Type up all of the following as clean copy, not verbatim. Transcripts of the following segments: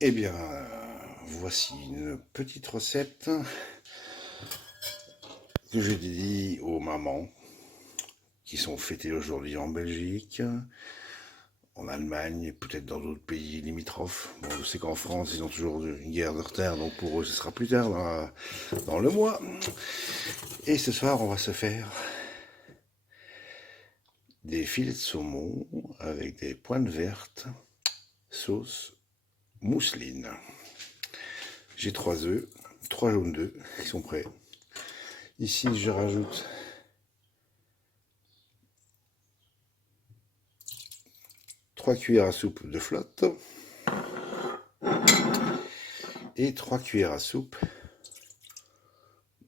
Eh bien, voici une petite recette que je dédie aux mamans qui sont fêtées aujourd'hui en Belgique, en Allemagne, peut-être dans d'autres pays limitrophes. Bon, je sais qu'en France, ils ont toujours une guerre de retard, donc pour eux, ce sera plus tard dans le mois. Et ce soir, on va se faire des filets de saumon avec des pointes vertes, sauce mousseline. J'ai 3 œufs, 3 jaunes d'œufs qui sont prêts. Ici, je rajoute 3 cuillères à soupe de flotte et 3 cuillères à soupe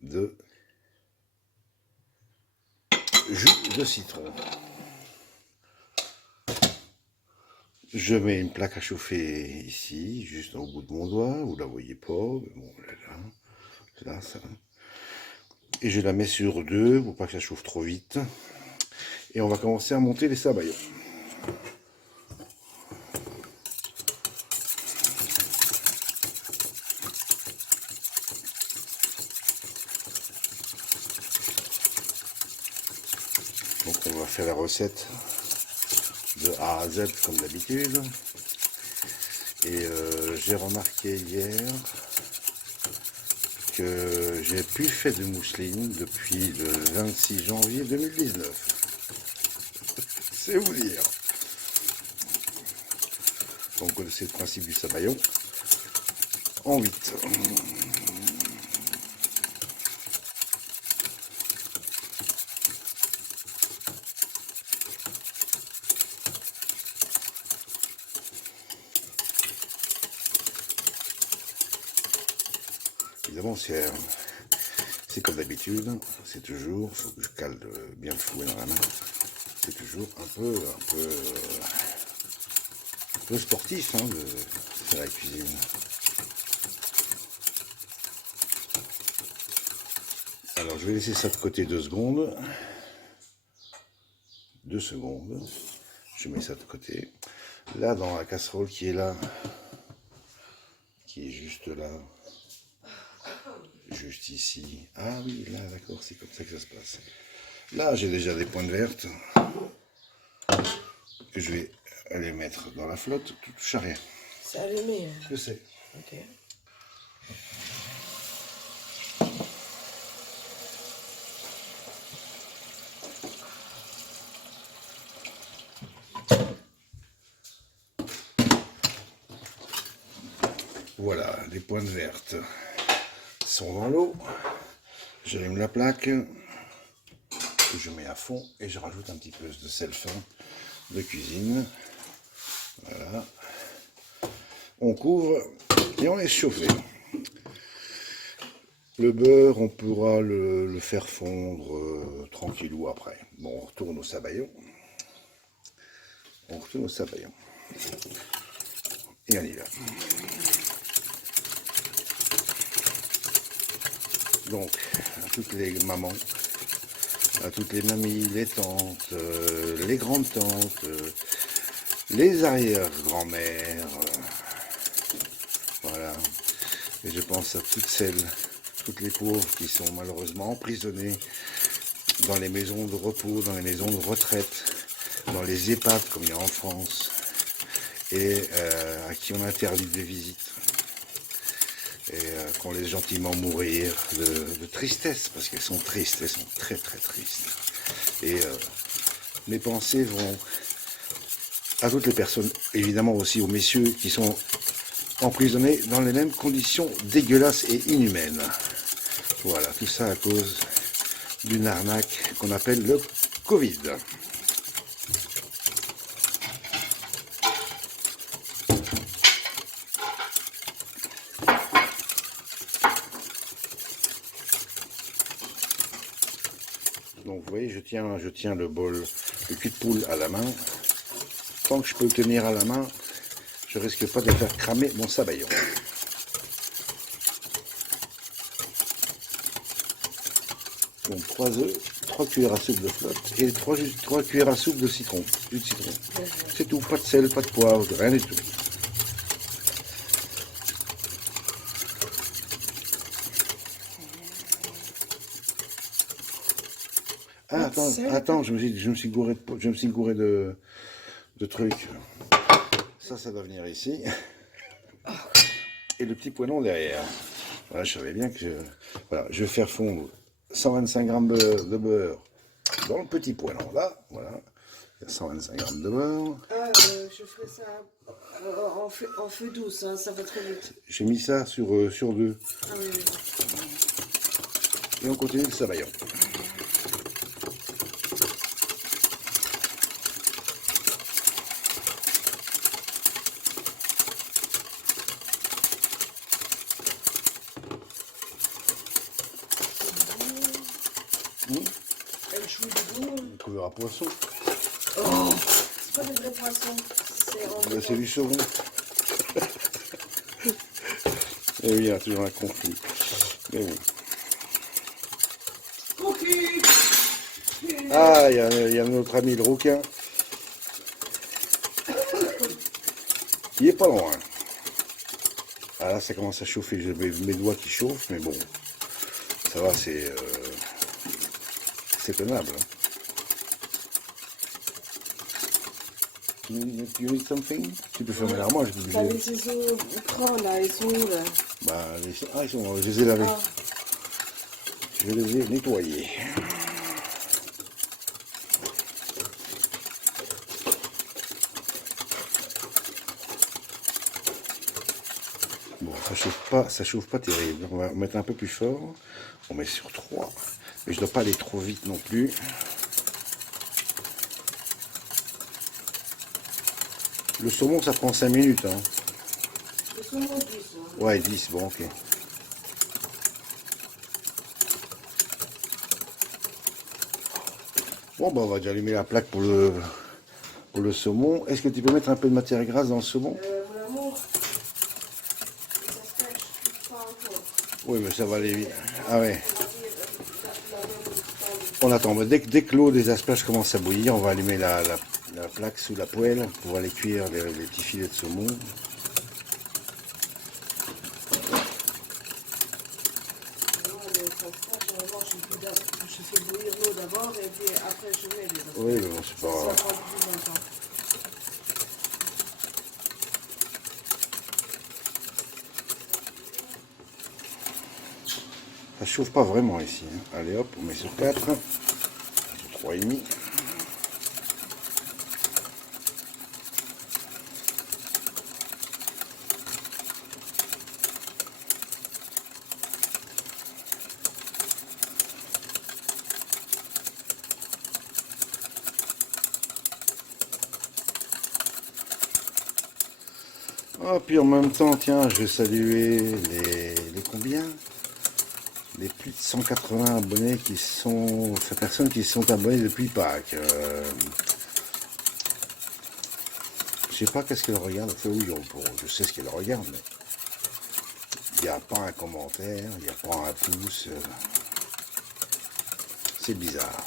de jus de citron. Je mets une plaque à chauffer ici, juste au bout de mon doigt. Vous la voyez pas, mais bon, là, ça. Et je la mets sur 2 pour pas que ça chauffe trop vite. Et on va commencer à monter les sabayons. Donc on va faire la recette de A à Z comme d'habitude. Et j'ai remarqué hier que j'ai plus fait de mousseline depuis le 26 janvier 2019. C'est vous dire. Donc vous connaissez le principe du sabayon en 8. Évidemment, c'est comme d'habitude, c'est toujours, il faut que je cale bien le fouet dans la main, c'est toujours un peu sportif hein, de faire la cuisine. Alors je vais laisser ça de côté 2 secondes. 2 secondes. Je mets ça de côté. Là dans la casserole qui est là, qui est juste là, juste ici. Ah oui, là d'accord, c'est comme ça que ça se passe. Là j'ai déjà des pointes vertes que je vais aller mettre dans la flotte, tout touche à rien. C'est allumé. Je sais. Ok. Voilà, les pointes vertes sont dans l'eau. J'allume la plaque que je mets à fond et je rajoute un petit peu de sel fin de cuisine. Voilà. On couvre et on laisse chauffer. Le beurre, on pourra le faire fondre tranquillou après. Bon, on retourne au sabayon. On retourne au sabayon. Et on y va. Donc, à toutes les mamans, à toutes les mamies, les tantes, les grandes tantes, les arrière-grand-mères, voilà. Et je pense à toutes les pauvres qui sont malheureusement emprisonnées dans les maisons de repos, dans les maisons de retraite, dans les EHPAD comme il y a en France, et à qui on interdit des visites. Et qu'on laisse gentiment mourir de tristesse, parce qu'elles sont tristes, elles sont très très tristes. Et mes pensées vont à toutes les personnes, évidemment aussi aux messieurs qui sont emprisonnés dans les mêmes conditions dégueulasses et inhumaines. Voilà, tout ça à cause d'une arnaque qu'on appelle le Covid. Donc vous voyez, je tiens le bol, le cul de poule à la main. Tant que je peux le tenir à la main, je risque pas de faire cramer mon sabayon. Donc 3 œufs, 3 cuillères à soupe de flotte et 3 cuillères à soupe de citron, jus de citron. C'est tout, pas de sel, pas de poivre, rien du tout. Ah, attends, je me suis gouré de trucs. Ça doit venir ici. Et le petit poêlon derrière. Voilà, je savais bien que voilà, je vais faire fondre 125 grammes de beurre dans le petit poêlon là. Voilà. Il y a 125 grammes de beurre. Ah, je ferai ça en feu douce, hein, ça va très vite. J'ai mis ça sur 2. Ah oui, oui. Et on continue le savaillon. Elle joue du goût. Couvert à poisson. Oh, c'est pas des vrais poissons. C'est du saumon. Et oui, il y a toujours un conflit. Mais oui. Cocu. Ah, il y a notre ami le requin. Il est pas loin. Ah là, ça commence à chauffer. J'ai mes doigts qui chauffent, mais bon. Ça va, c'est tenable. Hein. You need something? Tu peux fermer l'armoire, je peux Bah, les ciseaux grands là, ils sont où là? Bah, ils sont, je les ai lavés. Ah. Je les ai nettoyés. Bon, ça chauffe pas terrible. On va mettre un peu plus fort. On met sur 3. Mais je dois pas aller trop vite non plus. Le saumon, ça prend 5 minutes. Hein. Le saumon 10. Hein. Ouais, 10, bon, ok. Bon, bah, on va déjà allumer la plaque pour le saumon. Est-ce que tu peux mettre un peu de matière grasse dans le saumon? Mon amour, ça se cache pas encore. Oui, mais ça va aller vite. Ah ouais. On attend. Dès que l'eau des asperges commence à bouillir, on va allumer la plaque sous la poêle pour aller cuire les petits filets de saumon. Je fais bouillir l'eau d'abord et puis après je mets les asperges. Oui, mais bon, c'est pas Ça grave. prend plus longtemps. Ça chauffe pas vraiment ici. Hein. Allez hop, on met sur 4. Sur 3,5. Ah, puis en même temps, tiens, je vais saluer les combien? Les plus de 180 abonnés qui sont, enfin, personnes qui sont abonnées depuis Pâques. Je sais pas qu'est-ce qu'elles regardent. Enfin, oui, je sais ce qu'elles regardent, mais il n'y a pas un commentaire, il n'y a pas un pouce. C'est bizarre.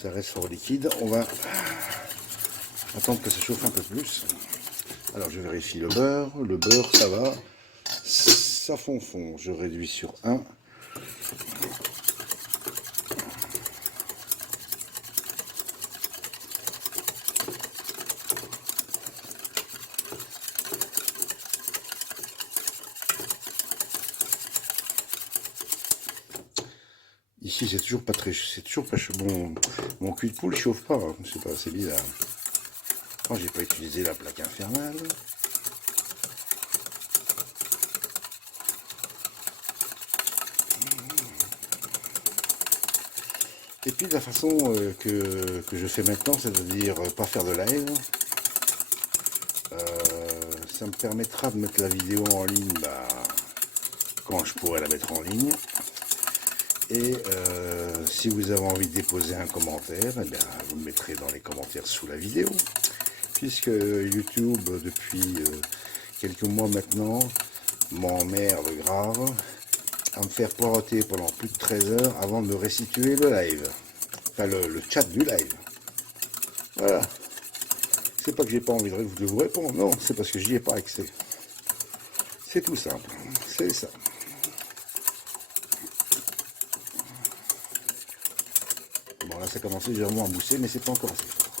Ça reste fort liquide. On va attendre que ça chauffe un peu plus. Alors je vérifie le beurre. Le beurre, ça va. Ça fond. Je réduis sur 1. Ici, c'est toujours pas chaud. Mon cul de poule chauffe pas. Hein. C'est pas, c'est bizarre. Oh, j'ai pas utilisé la plaque infernale. Et puis de la façon que je fais maintenant, c'est-à-dire pas faire de live, ça me permettra de mettre la vidéo en ligne quand je pourrai la mettre en ligne. Et si vous avez envie de déposer un commentaire, eh bien, vous le mettrez dans les commentaires sous la vidéo. Puisque YouTube, depuis quelques mois maintenant, m'emmerde grave à me faire poireauter pendant plus de 13 heures avant de me restituer le live. Enfin, le chat du live. Voilà. C'est pas que j'ai pas envie de vous répondre, non, c'est parce que j'y ai pas accès. C'est tout simple, c'est ça. Bon là ça commence légèrement à mousser, mais c'est pas encore assez fort.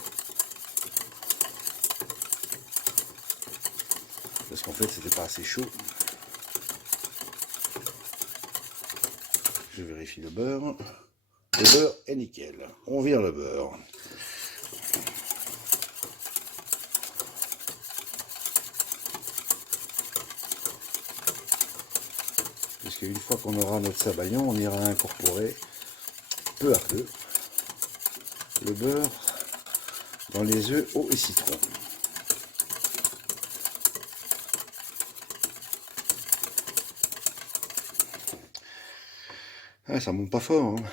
Parce qu'en fait c'était pas assez chaud. Je vérifie le beurre. Le beurre est nickel. On vire le beurre. Puisqu'une fois qu'on aura notre sabayon, on ira incorporer peu à peu le beurre dans les œufs, eau et citron. Ah, ça monte pas fort, hein.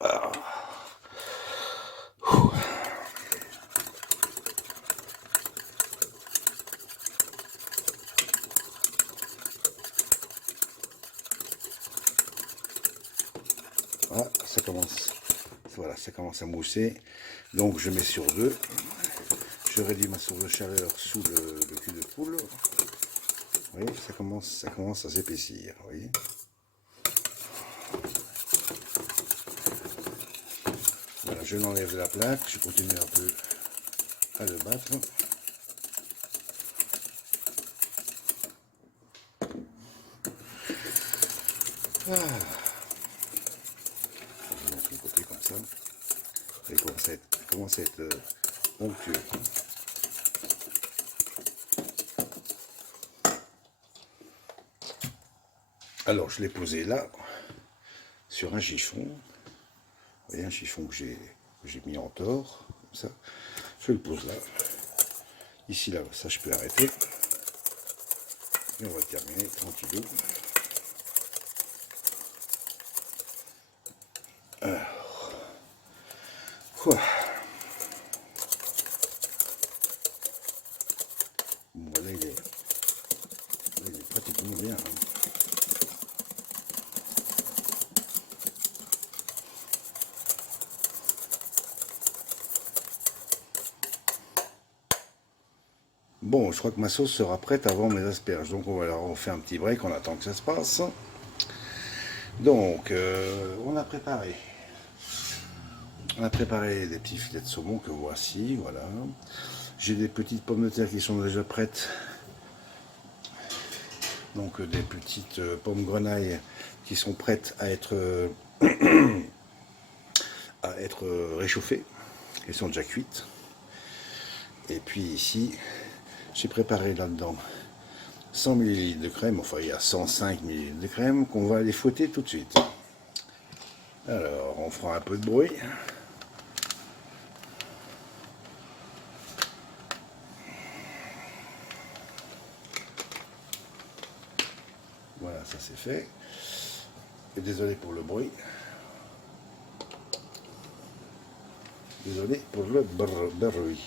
Ah. Ah, ça commence. Voilà, ça commence à mousser. Donc je mets sur 2. Je réduis ma source de chaleur sous le cul de poule. Vous voyez, ça commence à s'épaissir. Vous voyez. Voilà, je l'enlève de la plaque. Je continue un peu à le battre. Ah. Je vais mettre le côté comme ça. Et commence à être onctueux. Alors je l'ai posé là, sur un chiffon. Vous voyez, un chiffon que j'ai mis en tord, comme ça. Je le pose là. Ici, là, ça je peux arrêter. Et on va terminer tranquillou. Alors, quoi. Bon, là, il est pratiquement bien. Hein. Bon, je crois que ma sauce sera prête avant mes asperges. Donc, on va leur faire un petit break. On attend que ça se passe. Donc, on a préparé des petits filets de saumon que voici. Voilà. J'ai des petites pommes de terre qui sont déjà prêtes. Donc des petites pommes grenailles qui sont prêtes à être réchauffées. Elles sont déjà cuites. Et puis ici, j'ai préparé là-dedans 100 ml de crème. Enfin, il y a 105 ml de crème qu'on va aller fouetter tout de suite. Alors, on fera un peu de bruit. Voilà, ça c'est fait. Et désolé pour le bruit. Désolé pour le bruit.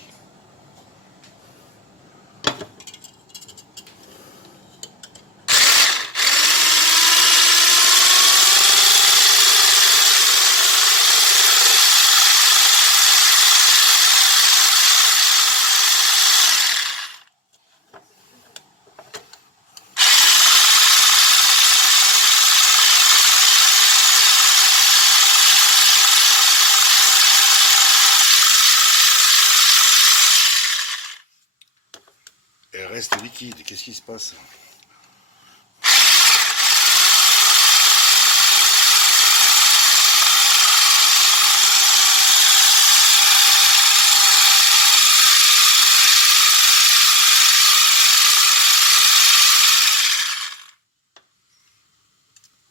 Elle reste liquide. Qu'est-ce qui se passe?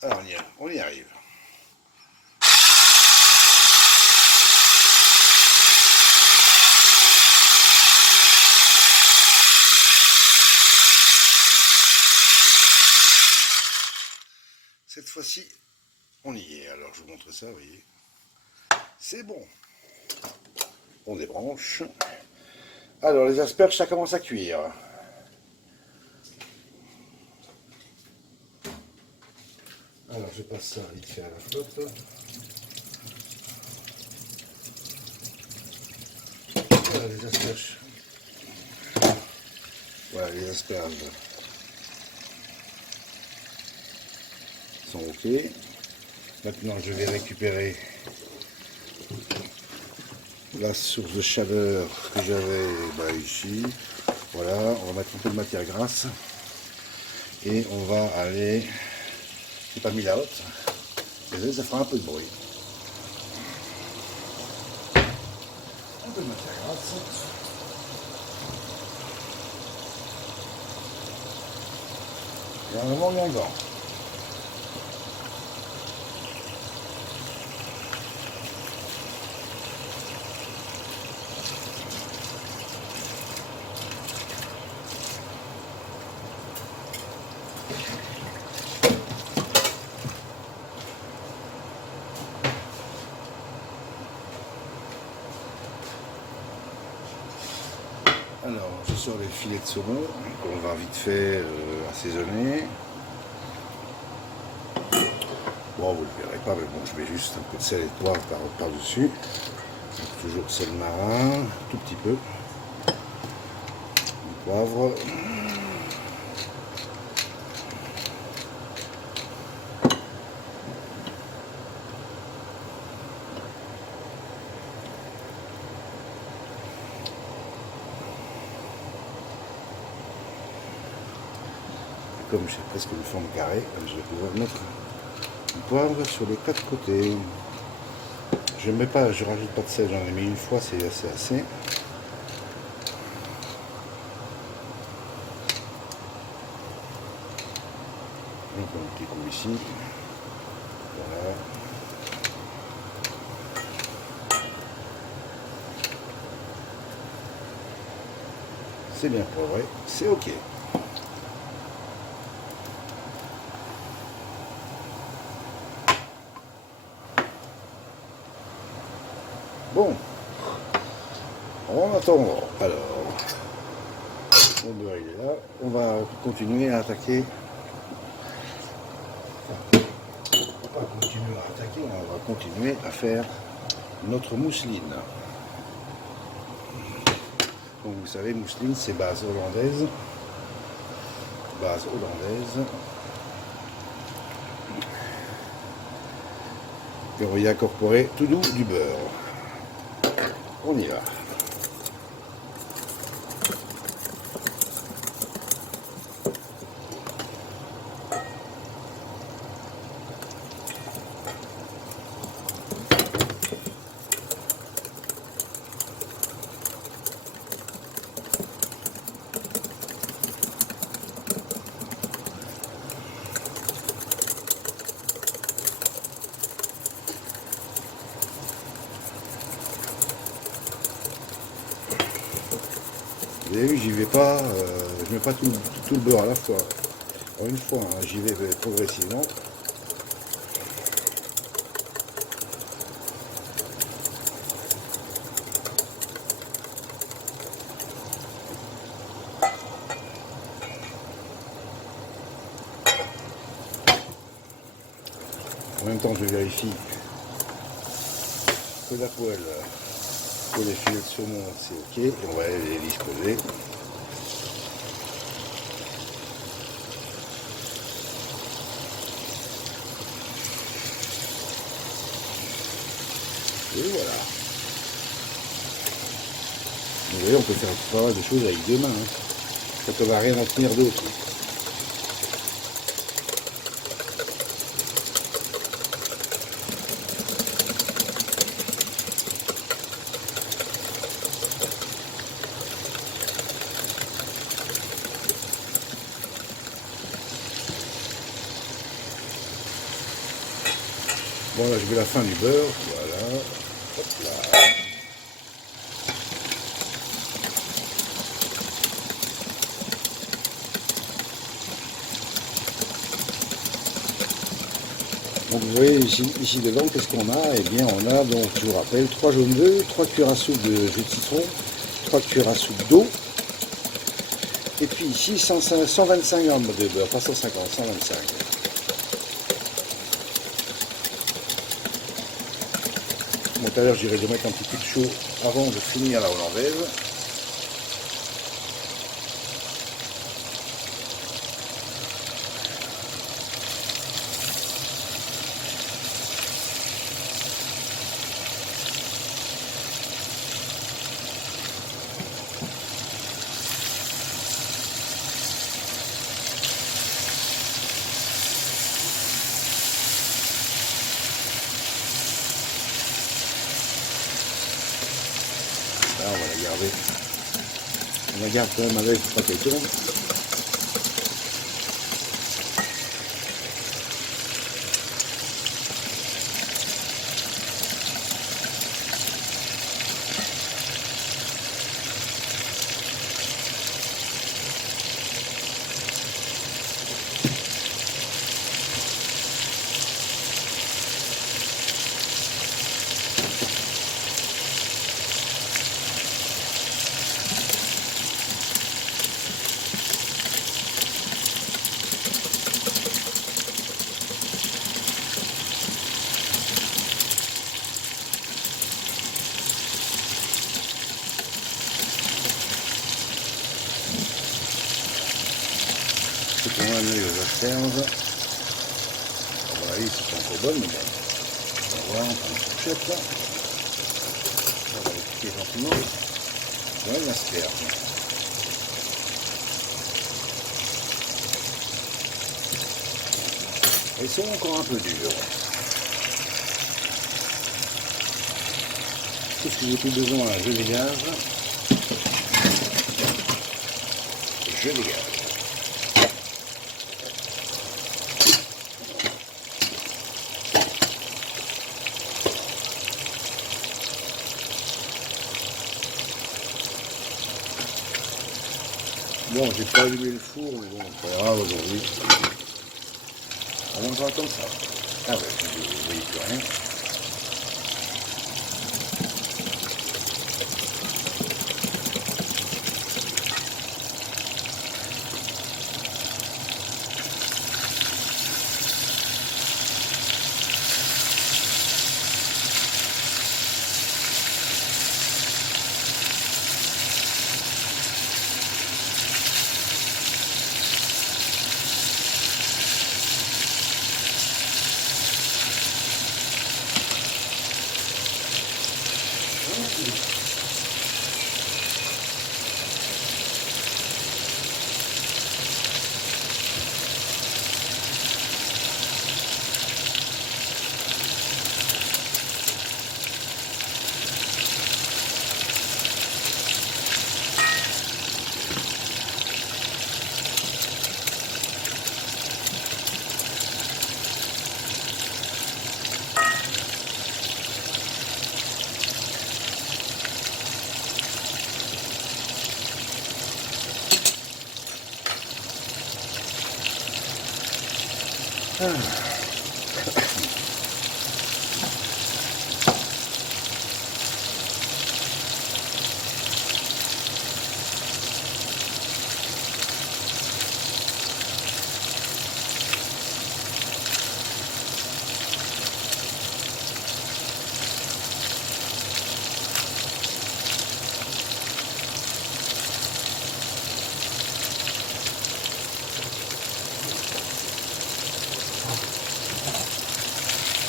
Alors on y arrive. Cette fois-ci, on y est. Alors je vous montre ça, vous voyez. C'est bon. On débranche. Alors les asperges, ça commence à cuire. Alors je passe ça vite fait à la flotte. Voilà les asperges. Voilà les asperges sont ok. Maintenant je vais récupérer la source de chaleur que j'avais ici. Voilà, on va mettre un peu de matière grasse et on va aller. J'ai pas mis la haute, désolé, ça fera un peu de bruit. Un peu de matière grasse. Et un moment bien grand. Alors, je sors les filets de saumon qu'on va vite fait assaisonner. Bon, vous ne le verrez pas, mais bon, je mets juste un peu de sel et de poivre par-dessus. Toujours sel marin, tout petit peu. Du poivre. Comme j'ai presque une forme carrée, je vais pouvoir mettre du poivre sur les 4 côtés. Je mets pas, je rajoute pas de sel, j'en ai mis une fois, c'est assez. Donc un petit coup ici. Voilà. C'est bien poivré, c'est ok. Bon, en attendant, alors, mon beurre il est là, on va continuer à attaquer. On va continuer à attaquer, on va continuer à faire notre mousseline. Donc vous savez, mousseline c'est base hollandaise. Et on va y incorporer tout doux du beurre. On y va. Vous avez vu, j'y vais pas, je mets pas tout le beurre à la fois. En une fois, hein, j'y vais progressivement. En même temps, je vérifie que la poêle, que les filets de saumon, c'est ok. Et on va aller les disposer. Et voilà. Vous voyez, on peut faire pas mal de choses avec deux mains. Hein. Quand on va rien en tenir d'autre. Bon là je mets la fin du beurre, voilà, hop là. Donc vous voyez ici dedans, qu'est-ce qu'on a? Eh bien on a donc, je vous rappelle, 3 jaunes d'œufs, 3 cuillères à soupe de jus de citron, 3 cuillères à soupe d'eau, et puis ici 125 grammes de beurre, pas 150, 125. Bon, tout à l'heure, je dirais de mettre un petit coup de chaud avant de finir la hollandaise. Là, on va la garder. On la garde quand même avec pour pas qu'elle tourne. C'est pour moi un œil aux asperges. À mon avis, c'est pas encore bonne, mais bon. On va voir, on prend une fourchette là. On va les piquer gentiment. Ouais, une asperge. Elles sont encore un peu dures. Tout ce que j'ai plus besoin, je dégage. Je dégage. Bon, j'ai pas allumé le four, mais bon, c'est pas grave aujourd'hui. On mangera comme ça. Ah ouais, vous voyez plus rien.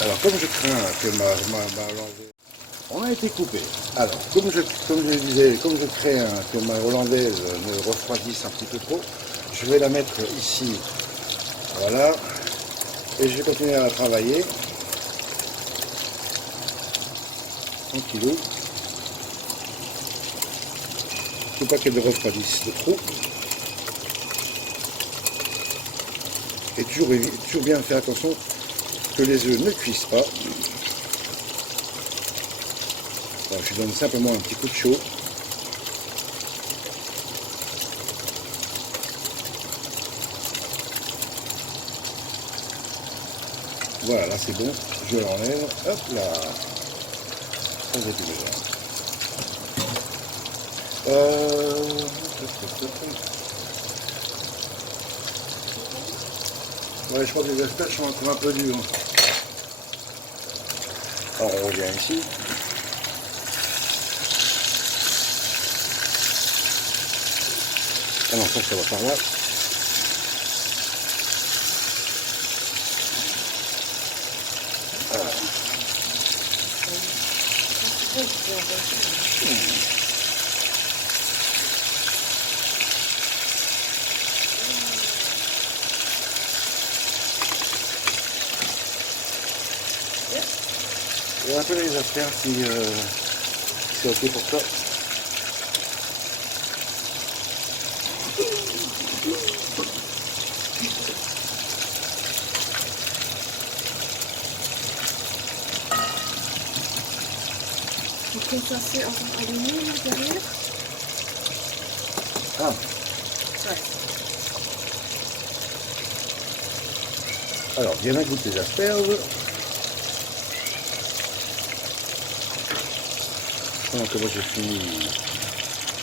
Alors, comme je crains que on a été coupé. Alors, comme je disais, comme je crains que ma hollandaise ne refroidisse un petit peu trop, je vais la mettre ici. Voilà. Et je vais continuer à travailler. Tranquillou. Faut pas qu'elle ne refroidisse de trop. Et toujours bien faire attention que les œufs ne cuisent pas. Alors, je donne simplement un petit coup de chaud. Voilà, là c'est bon. Je l'enlève. Hop là. Ça j'ai tout déjà. Ouais, je crois que les asperges sont encore un peu dures. Alors on revient ici. Ah non, ça va par là. Et un peu les asperges si c'est ok pour toi. Faut que ça c'est encore allumé là derrière. Ah, Ouais. alors bien un goût des asperges. Pendant que moi j'ai fini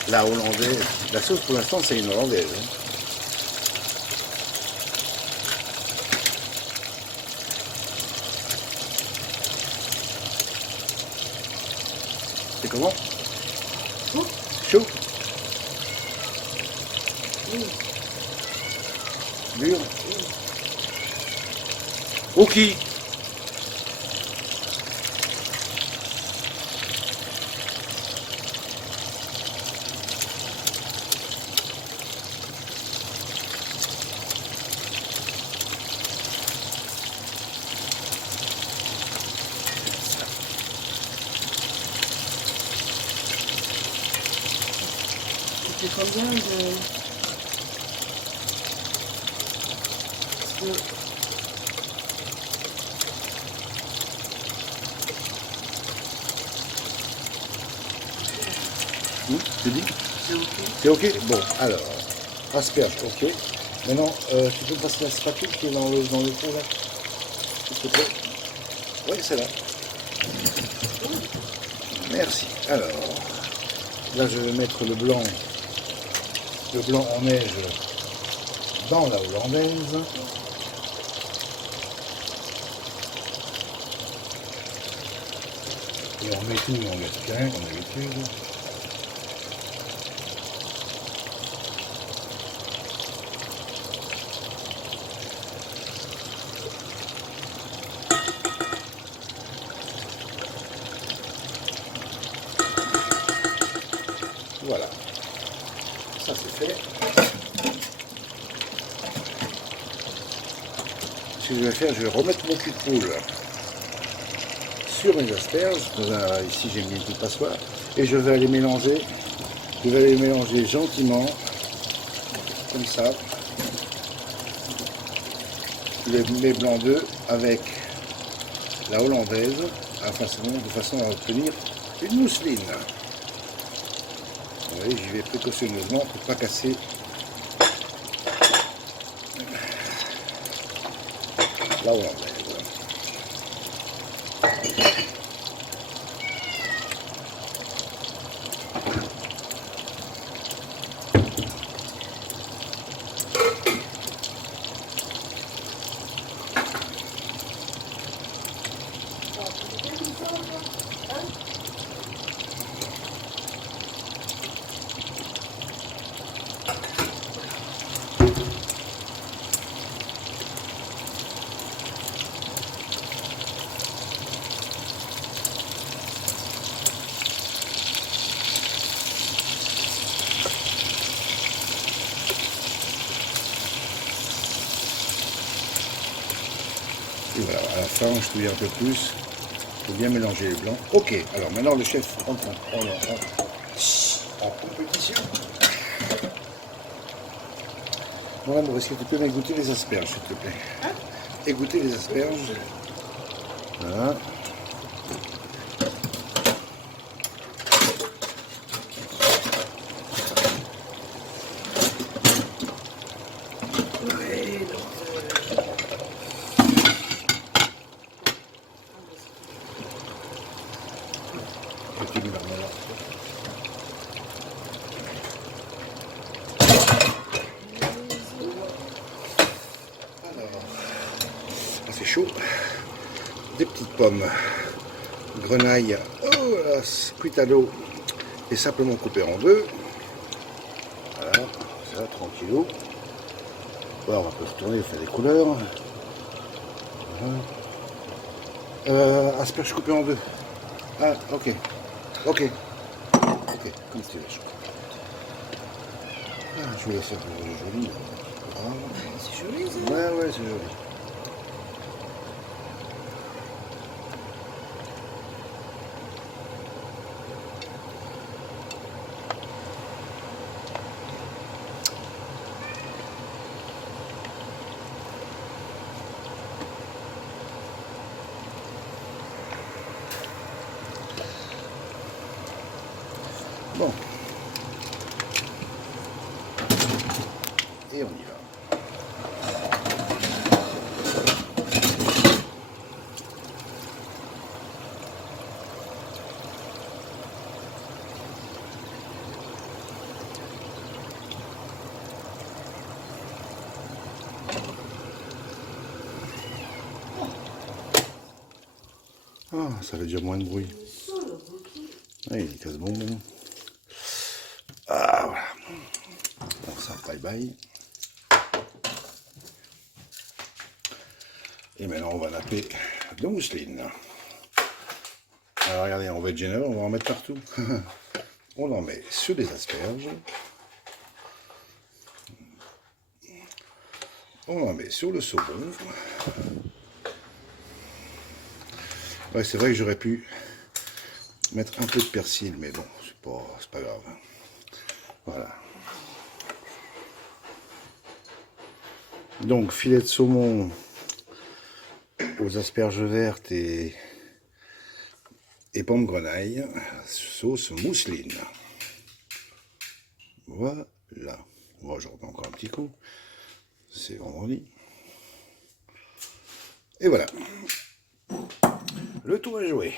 la hollandaise. La sauce pour l'instant c'est une hollandaise. Hein. C'est comment? Oh. Chaud? Oui. Dur? Ok. C'est combien de... Tu dis? C'est ok. C'est ok? Bon, alors, asperges, ok. Maintenant, tu peux me passer la spatule qui est dans le pot là? S'il te plaît. Oui, c'est là. Merci. Alors, là je vais mettre le blanc en neige dans la hollandaise. Et on met tout, on laisse qu'un, comme d'habitude. Voilà, ça c'est fait. Ce que je vais faire, je vais remettre mon cul de poule sur mes asperges. Ici j'ai mis une petite passoire. Et je vais aller mélanger. Je vais aller mélanger gentiment, comme ça, mes blancs d'œufs avec la hollandaise, de façon à obtenir une mousseline. Vous voyez, j'y vais précautionneusement pour ne pas casser la hollandaise. Et voilà, à la fin, je touille un peu plus pour bien mélanger les blancs. Ok, alors maintenant le chef entre en compétition. Mon amour, est-ce que tu peux m'égoutter les asperges, s'il te plaît? Hein? Égoutter les asperges. Voilà. Petit marmelade. Alors, c'est chaud. Des petites pommes, grenaille, cuites à l'eau et simplement coupées en deux. Voilà, ça. Voilà, tranquillou. Voilà, on va pas se tourner, faire des couleurs. Voilà. Asperges coupées en deux. Ah, ok. Ok. Ok, comme tu veux. Ah, je voulais faire joli. Ah, C'est joli ça. ouais, ouais, c'est joli. Bon. Et on y va. Ah, ça fait déjà moins de bruit. Ah, il casse bonbon. Ah, voilà. Bon, ça, bye bye. Et maintenant, on va napper de la mousseline. Alors, regardez, en veg Geneva, on va en mettre partout. On en met sur des asperges. On en met sur le saumon. Ouais, c'est vrai que j'aurais pu mettre un peu de persil, mais bon, c'est pas grave. Voilà. Donc, filet de saumon aux asperges vertes et pommes grenaille, sauce mousseline. Voilà. Moi, j'en remets encore un petit coup. C'est vendredi. Et voilà. Le tour est joué.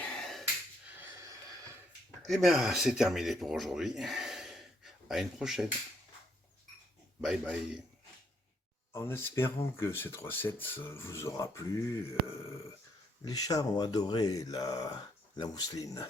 Eh bien, c'est terminé pour aujourd'hui. À une prochaine. Bye bye. En espérant que cette recette vous aura plu, les chats ont adoré la mousseline.